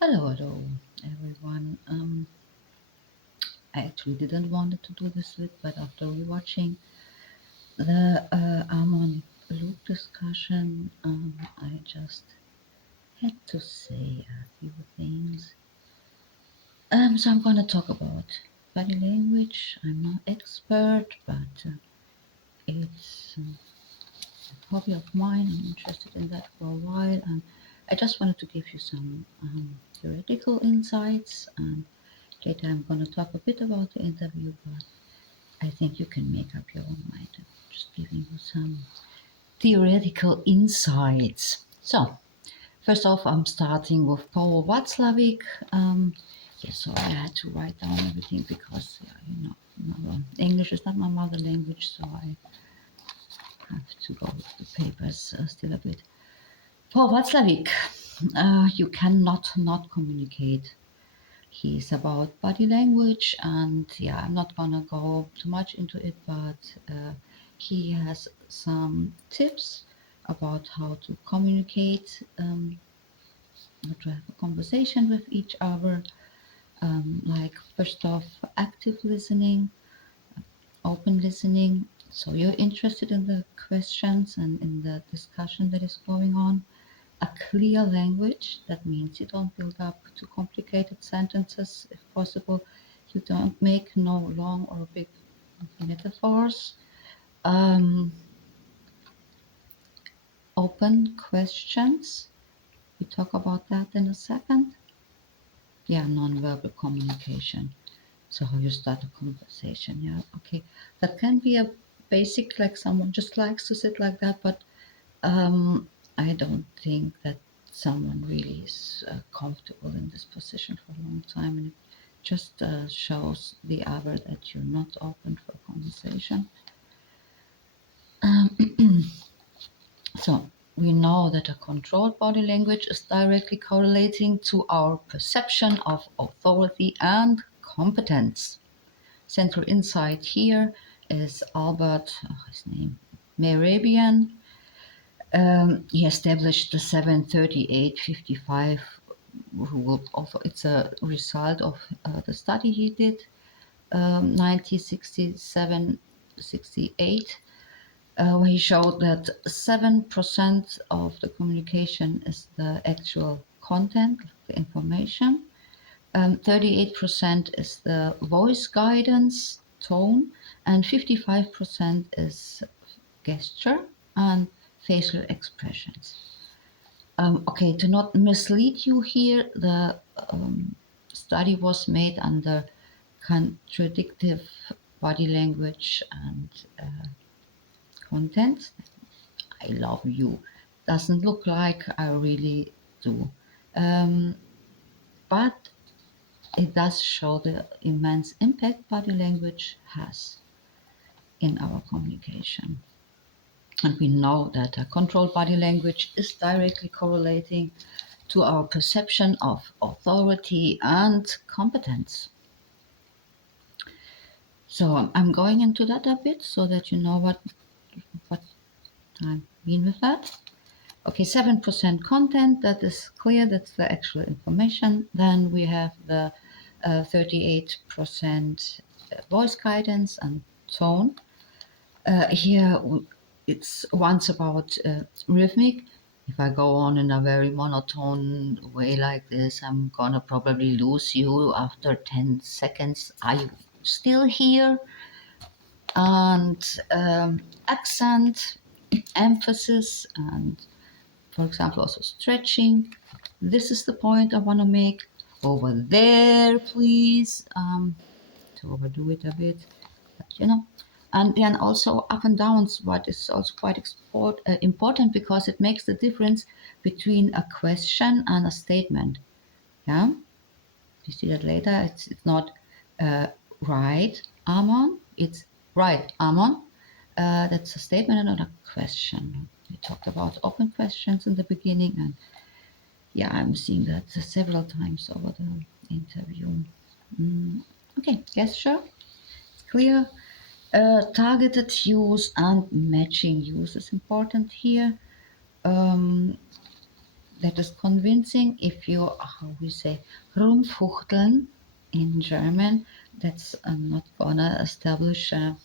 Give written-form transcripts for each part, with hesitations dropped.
Hello, everyone. I actually didn't want to do this with, but after rewatching the Ammon Luke discussion, I just had to say a few things. So I'm gonna talk about body language. I'm not expert, but it's a hobby of mine. I'm interested in that for a while, and I just wanted to give you some theoretical insights. And later, I'm gonna talk a bit about the interview, but I think you can make up your own mind. I'm just giving you some theoretical insights. So, first off, I'm starting with Paul Watzlawick. So I had to write down everything because, English is not my mother language, so I have to go with the papers still a bit. Paul Watzlawick, you cannot not communicate. He's about body language, and I'm not gonna go too much into it, but he has some tips about how to communicate, how to have a conversation with each other. Like first off, active listening, open listening. So you're interested in the questions and in the discussion that is going on. A clear language, that means you don't build up too complicated sentences if possible. You don't make no long or big metaphors. Um, Open questions. We talk about that in a second. Non-verbal communication. So how you start a conversation. Okay. That can be a basic, like someone just likes to sit like that, but I don't think that someone really is comfortable in this position for a long time, and it just shows the other that you're not open for conversation. So we know that a controlled body language is directly correlating to our perception of authority and competence. Central insight here is Albert, his name, Mehrabian. He established the 738-55 rule. Also, it's a result of the study he did, 1967-68, where he showed that 7% of the communication is the actual content, the information. 38% is the voice guidance, tone, and 55% is gesture and facial expressions. Okay, to not mislead you here, the study was made under contradictive body language and content. I love you. Doesn't look like I really do. But it does show the immense impact body language has in our communication. And we know that a controlled body language is directly correlating to our perception of authority and competence. So I'm going into that a bit so that you know what I mean with that. Okay, 7% content, that is clear, that's the actual information. Then we have the 38% voice guidance and tone. Here it's once about rhythmic. If I go on in a very monotone way like this, I'm gonna probably lose you after 10 seconds. Are you still here? And accent, emphasis, and for example, also stretching. This is the point I want to make. Over there, please. To overdo it a bit, but. And then also up and downs, what is also quite important because it makes the difference between a question and a statement. Yeah, you see that later. It's not right, Ammon. It's right, Ammon. That's a statement and not a question. We talked about open questions in the beginning, and I'm seeing that several times over the interview. Okay, gesture, clear. Targeted use and matching use is important here. that is convincing. If you, how we say, rumfuchteln in German, that's not gonna establish a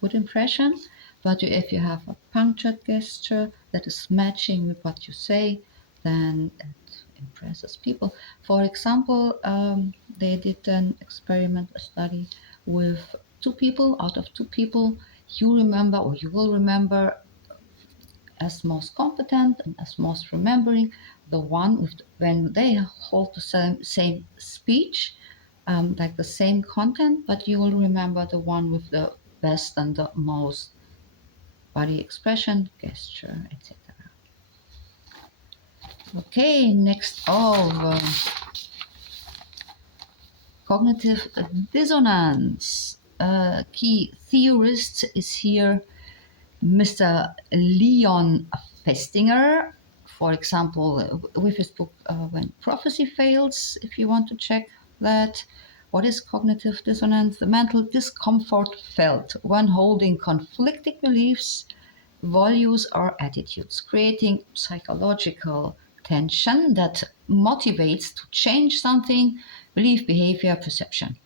good impression. But if you have a punctured gesture that is matching with what you say, then it impresses people. For example, they did an experiment, a study with two people. Out of two people, you remember or you will remember as most competent and as most remembering the one with when they hold the same speech, like the same content, but you will remember the one with the best and the most body expression, gesture, etc. Okay, next cognitive dissonance. Key theorist is here Mr. Leon Festinger, for example, with his book When Prophecy Fails, if you want to check that. What is cognitive dissonance? The mental discomfort felt when holding conflicting beliefs, values, or attitudes, creating psychological tension that motivates to change something, belief, behavior, perception,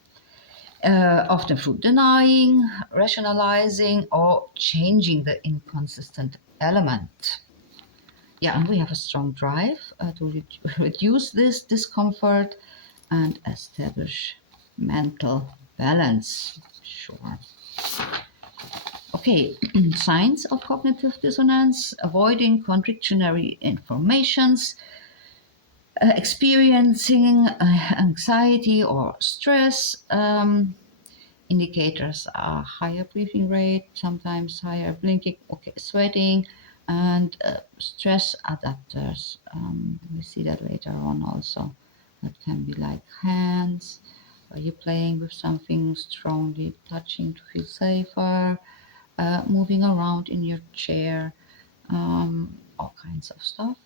often through denying, rationalizing, or changing the inconsistent element. Yeah, and we have a strong drive to reduce this discomfort and establish mental balance. Sure. Okay, signs of cognitive dissonance: avoiding contradictory informations, experiencing anxiety or stress. Indicators are higher breathing rate, sometimes higher blinking, okay, sweating, and stress adapters. We see that later on also. That can be like hands. Are you playing with something strongly touching to feel safer? Moving around in your chair, all kinds of stuff.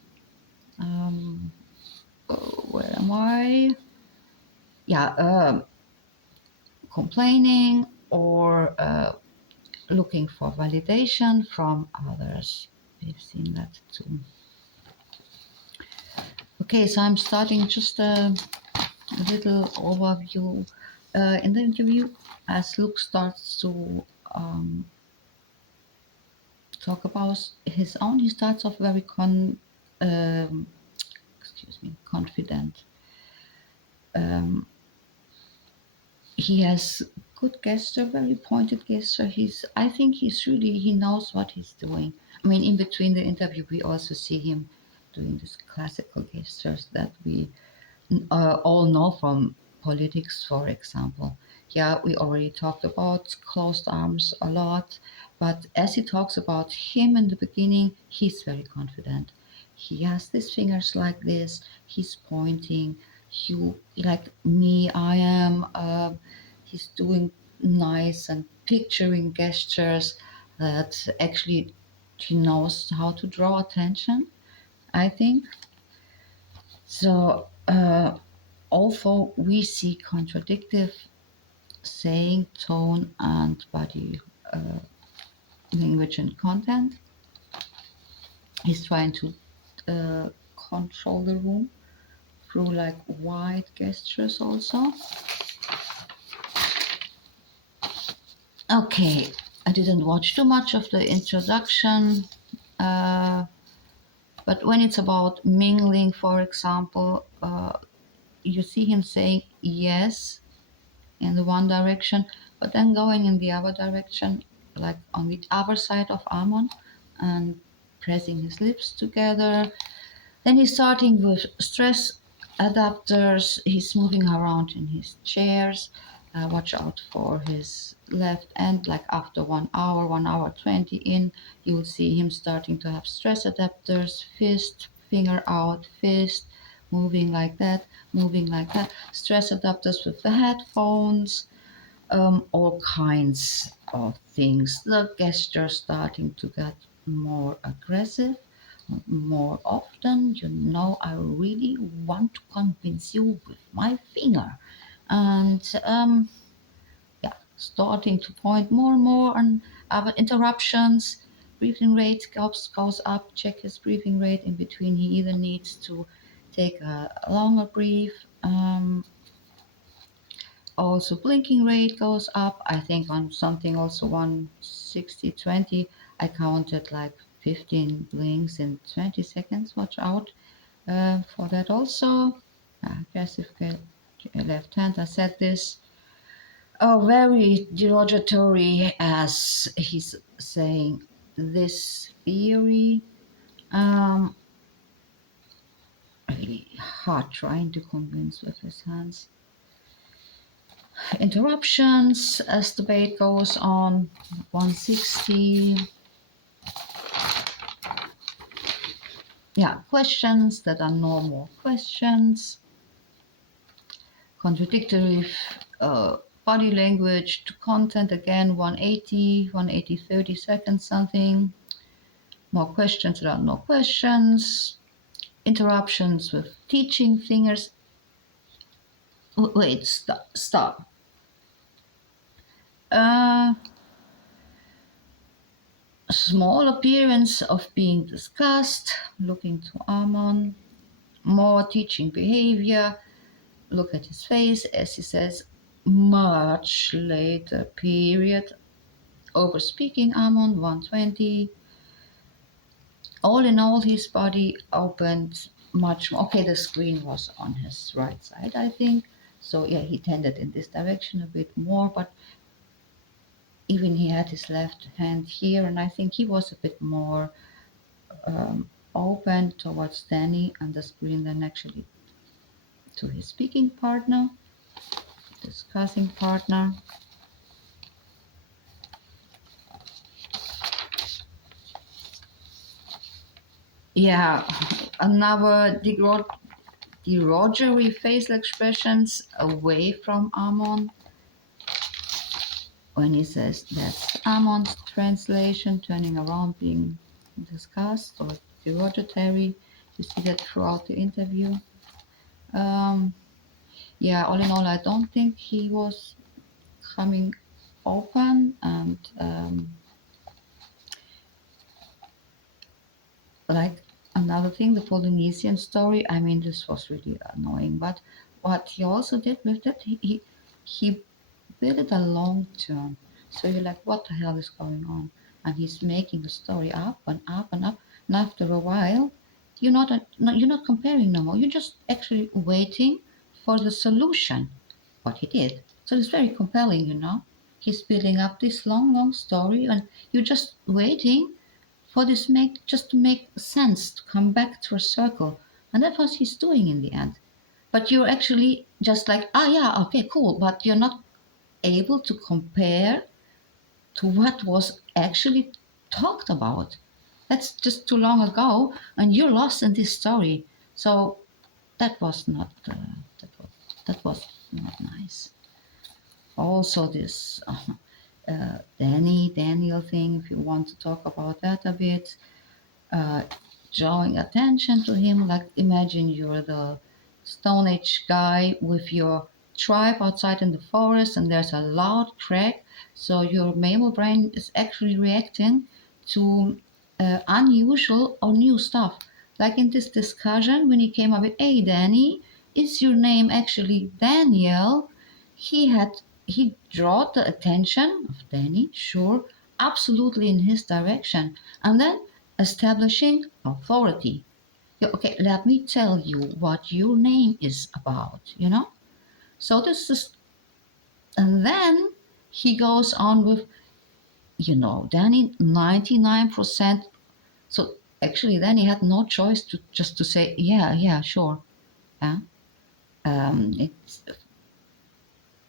Where am I? Yeah, complaining or looking for validation from others. We've seen that too. Okay, so I'm starting just a little overview in the interview as Luke starts to talk about his own. He starts off very confident. He has good gesture, very pointed gesture. I think he knows what he's doing. I mean, in between the interview, we also see him doing these classical gestures that we all know from politics, for example. Yeah, we already talked about closed arms a lot, but as he talks about him in the beginning, he's very confident. He has these fingers like this, he's pointing, you like me, I am, he's doing nice and picturing gestures that actually he knows how to draw attention, I think. So, although we see contradictive saying, tone, and body language and content, he's trying to control the room through like wide gestures also. Okay, I didn't watch too much of the introduction, but when it's about mingling, for example, you see him saying yes in the one direction, but then going in the other direction, like on the other side of Ammon, and pressing his lips together. Then he's starting with stress adapters. He's moving around in his chairs. Watch out for his left end. Like after 1 hour 20 in, you will see him starting to have stress adapters, fist, finger out, fist, moving like that, moving like that. Stress adapters with the headphones, all kinds of things. The gesture starting to get more aggressive, more often. You know, I really want to convince you with my finger. And yeah, starting to point more and more on other interruptions. breathing rate goes up. Check his breathing rate. In between, he either needs to take a longer breath. Also, blinking rate goes up. I think on something also 160/20. I counted like 15 blinks in 20 seconds. Watch out for that also. Aggressive left hand. I said this. Oh, very derogatory, as he's saying this theory. Um, really hard trying to convince with his hands. Interruptions as debate goes on. 160. Yeah, questions that are normal questions. Contradictory body language to content again. 180, 30 seconds something. More questions that are no questions. Interruptions with teaching fingers. Wait, stop. Uh, Small appearance of being discussed. Looking to Ammon. More teaching behavior. Look at his face as he says, much later period. Over speaking Ammon. 120. All in all, his body opened much more. Okay, the screen was on his right side, I think. So yeah, he tended in this direction a bit more, but even he had his left hand here, and I think he was a bit more open towards Danny and the screen than actually to his speaking partner, discussing partner. Yeah, another derogatory facial expressions away from Ammon. When he says that's Ammon's translation, turning around, being discussed or derogatory. You see that throughout the interview. Yeah, all in all, I don't think he was coming open, and like another thing, the Polynesian story. I mean, this was really annoying. But what he also did with that, he built it a long term. So you're like, what the hell is going on? And he's making the story up and up and up. And after a while, you're not comparing no more. You're just actually waiting for the solution. What he did. So it's very compelling. He's building up this long, long story, and you're just waiting for this just to make sense, to come back to a circle. And that's what he's doing in the end. But you're actually just like, yeah, okay, cool. But you're not able to compare to what was actually talked about. That's just too long ago, and you're lost in this story. So that was not that was not nice. Also, this Daniel thing. If you want to talk about that a bit, uh, drawing attention to him. Like, imagine you're the Stone Age guy with your tribe outside in the forest, and there's a loud crack. So your mammal brain is actually reacting to unusual or new stuff. Like in this discussion, when he came up with, "Hey, Danny, is your name actually Daniel?" He drew the attention of Danny, sure, absolutely in his direction, and then establishing authority. Yeah, okay, let me tell you what your name is about. So this is, and then he goes on with, Danny, 99%. So actually, then he had no choice to just to say, yeah, yeah, sure. Yeah. It's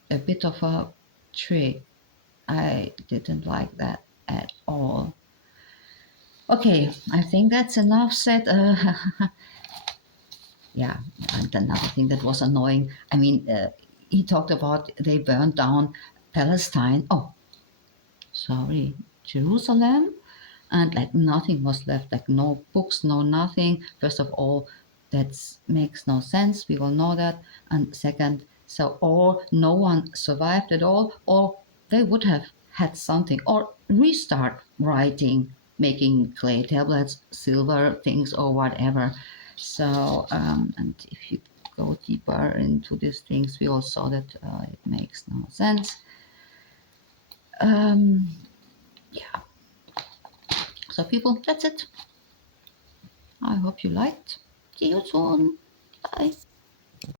a bit of a trick. I didn't like that at all. Okay, I think that's enough said. Yeah, and another thing that was annoying. I mean, he talked about they burned down Palestine. Oh, sorry, Jerusalem, and like nothing was left. Like no books, no nothing. First of all, that makes no sense. We all know that. And second, so or no one survived at all, or they would have had something, or restart writing. making clay tablets, silver things, or whatever. So, and if you go deeper into these things, we all saw that it makes no sense. Yeah. So, people, that's it. I hope you liked. See you soon. Bye.